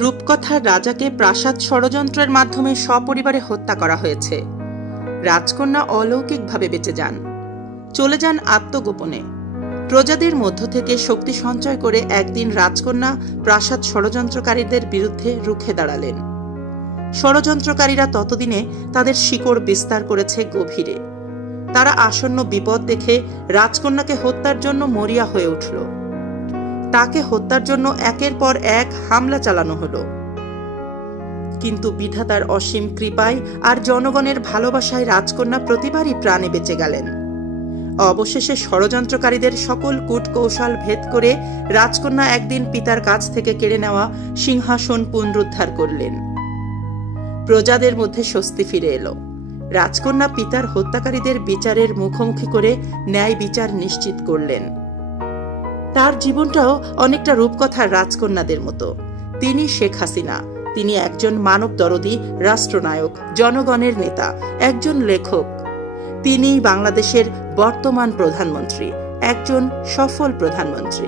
রূপকথার রাজাকে প্রাসাদ ষড়যন্ত্রের মাধ্যমে সপরিবারে হত্যা করা হয়েছে। রাজকন্যা অলৌকিকভাবে বেঁচে যান, চলে যান আত্মগোপনে। প্রজাদের মধ্য থেকে শক্তি সঞ্চয় করে একদিন রাজকন্যা প্রাসাদ ষড়যন্ত্রকারীদের বিরুদ্ধে রুখে দাঁড়ালেন। ষড়যন্ত্রকারীরা ততদিনে তাদের শিকড় বিস্তার করেছে গভীরে। তারা আসন্ন বিপদ দেখে রাজকন্যাকে হত্যার জন্য মরিয়া হয়ে উঠল। তাকে হত্যার জন্য একের পর এক হামলা চালানো হলো। কিন্তু বিধাতার অসীম কৃপায় আর জনগণের ভালোবাসায় রাজকন্যা প্রতিবারই প্রাণে বেঁচে গেলেন। অবশেষে ষড়যন্ত্রকারীদের সকল কূটকৌশল ভেদ করে রাজকন্যা একদিন পিতার কাছ থেকে কেড়ে নেওয়া সিংহাসন পুনরুদ্ধার করলেন। প্রজাদের মধ্যে স্বস্তি ফিরে এলো। রাজকন্যা পিতার হত্যাকারীদের বিচারের মুখোমুখি করে ন্যায় বিচার নিশ্চিত করলেন। তার জীবনটাও অনেকটা রূপকথার রাজকন্যাদের মতো। তিনি শেখ হাসিনা। তিনি একজন মানব দরদী রাষ্ট্রনায়ক, জনগণের নেতা, একজন লেখক। তিনিই বাংলাদেশের বর্তমান প্রধানমন্ত্রী, একজন সফল প্রধানমন্ত্রী।